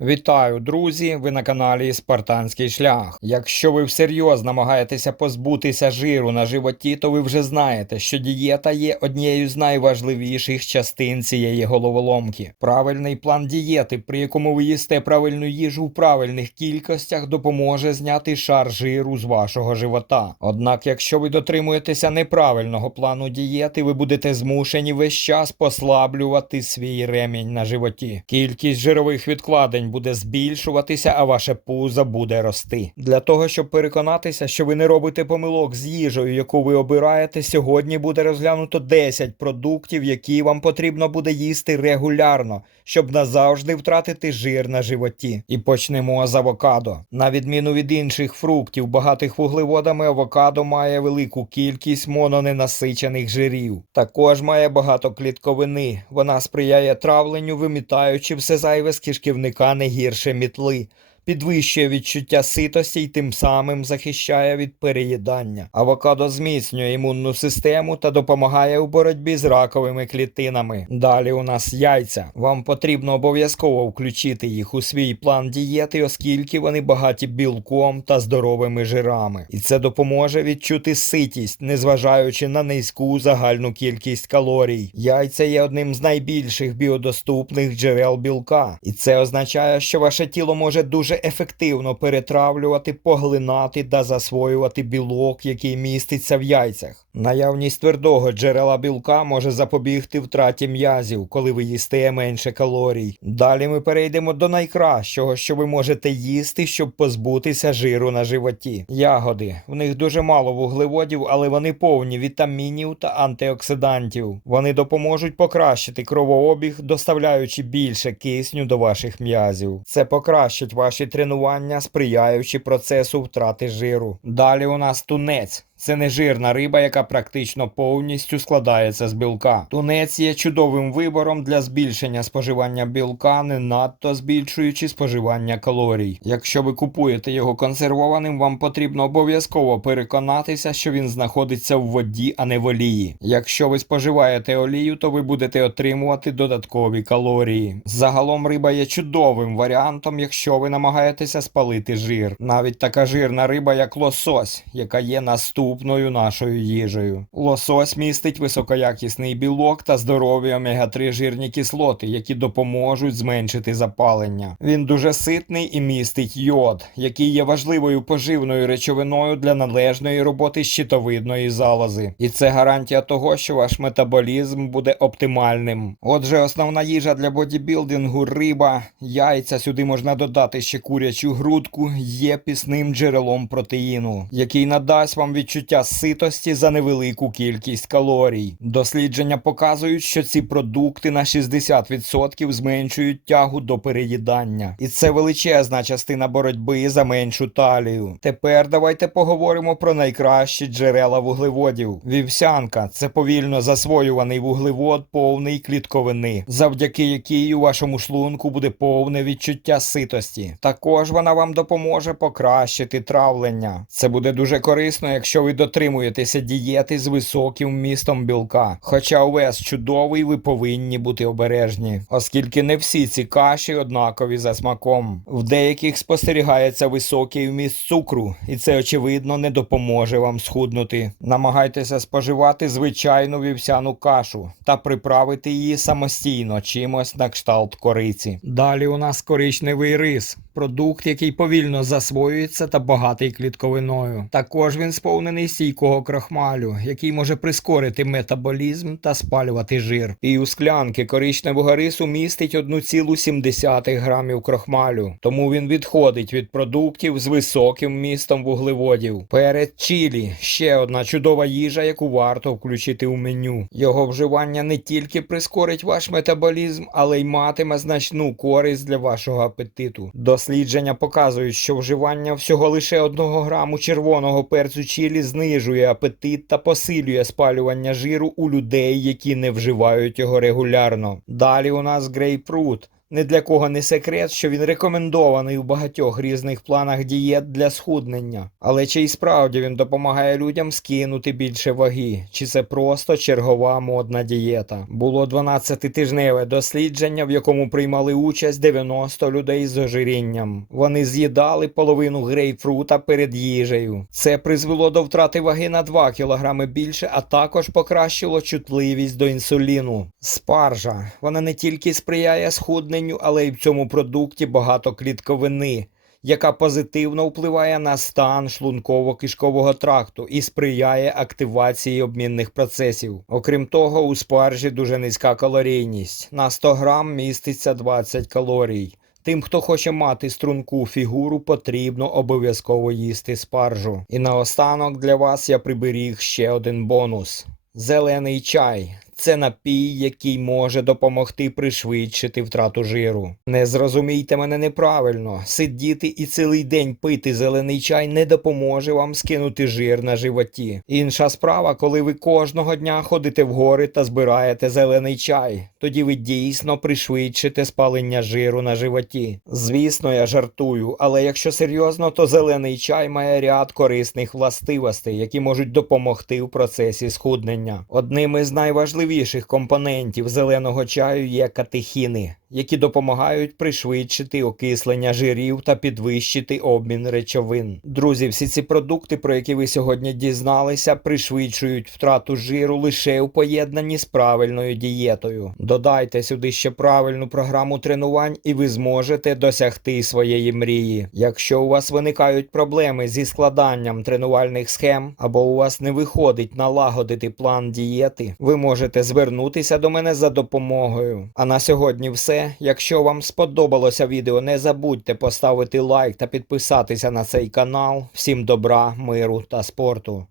Вітаю, друзі! Ви на каналі Спартанський шлях. Якщо ви всерйоз намагаєтеся позбутися жиру на животі, то ви вже знаєте, що дієта є однією з найважливіших частин цієї головоломки. Правильний план дієти, при якому ви їсте правильну їжу в правильних кількостях, допоможе зняти шар жиру з вашого живота. Однак, якщо ви дотримуєтеся неправильного плану дієти, ви будете змушені весь час послаблювати свій ремінь на животі. Кількість жирових відкладень буде збільшуватися, а ваше пузо буде рости. Для того, щоб переконатися, що ви не робите помилок з їжею, яку ви обираєте, сьогодні буде розглянуто 10 продуктів, які вам потрібно буде їсти регулярно, щоб назавжди втратити жир на животі. І почнемо з авокадо. На відміну від інших фруктів, багатих вуглеводами, авокадо має велику кількість мононенасичених жирів. Також має багато клітковини. Вона сприяє травленню, вимітаючи все зайве з кишківника не гірше мітли. Підвищує відчуття ситості і тим самим захищає від переїдання. Авокадо зміцнює імунну систему та допомагає у боротьбі з раковими клітинами. Далі у нас яйця. Вам потрібно обов'язково включити їх у свій план дієти, оскільки вони багаті білком та здоровими жирами. І це допоможе відчути ситість, незважаючи на низьку загальну кількість калорій. Яйця є одним з найбільших біодоступних джерел білка, і це означає, що ваше тіло може дуже ефективно перетравлювати, поглинати та засвоювати білок, який міститься в яйцях. Наявність твердого джерела білка може запобігти втраті м'язів, коли ви їсте менше калорій. Далі ми перейдемо до найкращого, що ви можете їсти, щоб позбутися жиру на животі. Ягоди. В них дуже мало вуглеводів, але вони повні вітамінів та антиоксидантів. Вони допоможуть покращити кровообіг, доставляючи більше кисню до ваших м'язів. Це покращить ваші тренування, сприяючи процесу втрати жиру. Далі у нас тунець. Це нежирна риба, яка практично повністю складається з білка. Тунець є чудовим вибором для збільшення споживання білка, не надто збільшуючи споживання калорій. Якщо ви купуєте його консервованим, вам потрібно обов'язково переконатися, що він знаходиться в воді, а не в олії. Якщо ви споживаєте олію, то ви будете отримувати додаткові калорії. Загалом риба є чудовим варіантом, якщо ви намагаєтеся спалити жир. Навіть така жирна риба, як лосось, яка є наступною наступною нашою їжею. Лосось містить високоякісний білок та здорові омега-3 жирні кислоти, які допоможуть зменшити запалення. Він дуже ситний і містить йод, який є важливою поживною речовиною для належної роботи щитовидної залози. І це гарантія того, що ваш метаболізм буде оптимальним. Отже, основна їжа для бодібілдингу риба, яйця сюди можна додати ще курячу грудку, є пісним джерелом протеїну, який надасть вам відчуття відчуття ситості за невелику кількість калорій. Дослідження показують, що ці продукти на 60% зменшують тягу до переїдання, і це величезна частина боротьби за меншу талію. Тепер давайте поговоримо про найкращі джерела вуглеводів. Вівсянка це повільно засвоюваний вуглевод, повний клітковини, завдяки якій у вашому шлунку буде повне відчуття ситості. Також вона вам допоможе покращити травлення. Це буде дуже корисно, якщо ви дотримуєтеся дієти з високим вмістом білка. Хоча увес чудовий, ви повинні бути обережні, оскільки не всі ці каші однакові за смаком. В деяких спостерігається високий вміст цукру, і це очевидно не допоможе вам схуднути. Намагайтеся споживати звичайну вівсяну кашу та приправити її самостійно чимось на кшталт кориці. Далі у нас коричневий рис. Продукт, який повільно засвоюється та багатий клітковиною. Також він сповнений стійкого крахмалю, який може прискорити метаболізм та спалювати жир. І у склянки коричневого рису містить 1,7 грамів крахмалю, тому він відходить від продуктів з високим вмістом вуглеводів. Перед чілі ще одна чудова їжа, яку варто включити у меню. Його вживання не тільки прискорить ваш метаболізм, але й матиме значну користь для вашого апетиту. Дослідження показують, що вживання всього лише одного граму червоного перцю чилі знижує апетит та посилює спалювання жиру у людей, які не вживають його регулярно. Далі у нас грейпфрут. Не для кого не секрет, що він рекомендований у багатьох різних планах дієт для схуднення. Але чи й справді він допомагає людям скинути більше ваги? Чи це просто чергова модна дієта? Було 12-тижневе дослідження, в якому приймали участь 90 людей з ожирінням. Вони з'їдали половину грейпфрута перед їжею. Це призвело до втрати ваги на 2 кг більше, а також покращило чутливість до інсуліну. Спаржа. Вона не тільки сприяє схудненню, але й в цьому продукті багато клітковини, яка позитивно впливає на стан шлунково-кишкового тракту і сприяє активації обмінних процесів. Окрім того, у спаржі дуже низька калорійність. На 100 грам міститься 20 калорій. Тим, хто хоче мати струнку фігуру, потрібно обов'язково їсти спаржу. І наостанок для вас я приберіг ще один бонус: зелений чай. Це напій, який може допомогти пришвидшити втрату жиру. Не зрозумійте мене неправильно. Сидіти і цілий день пити зелений чай не допоможе вам скинути жир на животі. Інша справа, коли ви кожного дня ходите в гори та збираєте зелений чай. Тоді ви дійсно пришвидшите спалення жиру на животі. Звісно, я жартую, але якщо серйозно, то зелений чай має ряд корисних властивостей, які можуть допомогти в процесі схуднення. Одним із найважливіших компонентів зеленого чаю є катехіни, які допомагають пришвидшити окислення жирів та підвищити обмін речовин. Друзі, всі ці продукти, про які ви сьогодні дізналися, пришвидшують втрату жиру лише у поєднанні з правильною дієтою. Додайте сюди ще правильну програму тренувань, і ви зможете досягти своєї мрії. Якщо у вас виникають проблеми зі складанням тренувальних схем, або у вас не виходить налагодити план дієти, ви можете звернутися до мене за допомогою. А на сьогодні все. Якщо вам сподобалося відео, не забудьте поставити лайк та підписатися на цей канал. Всім добра, миру та спорту.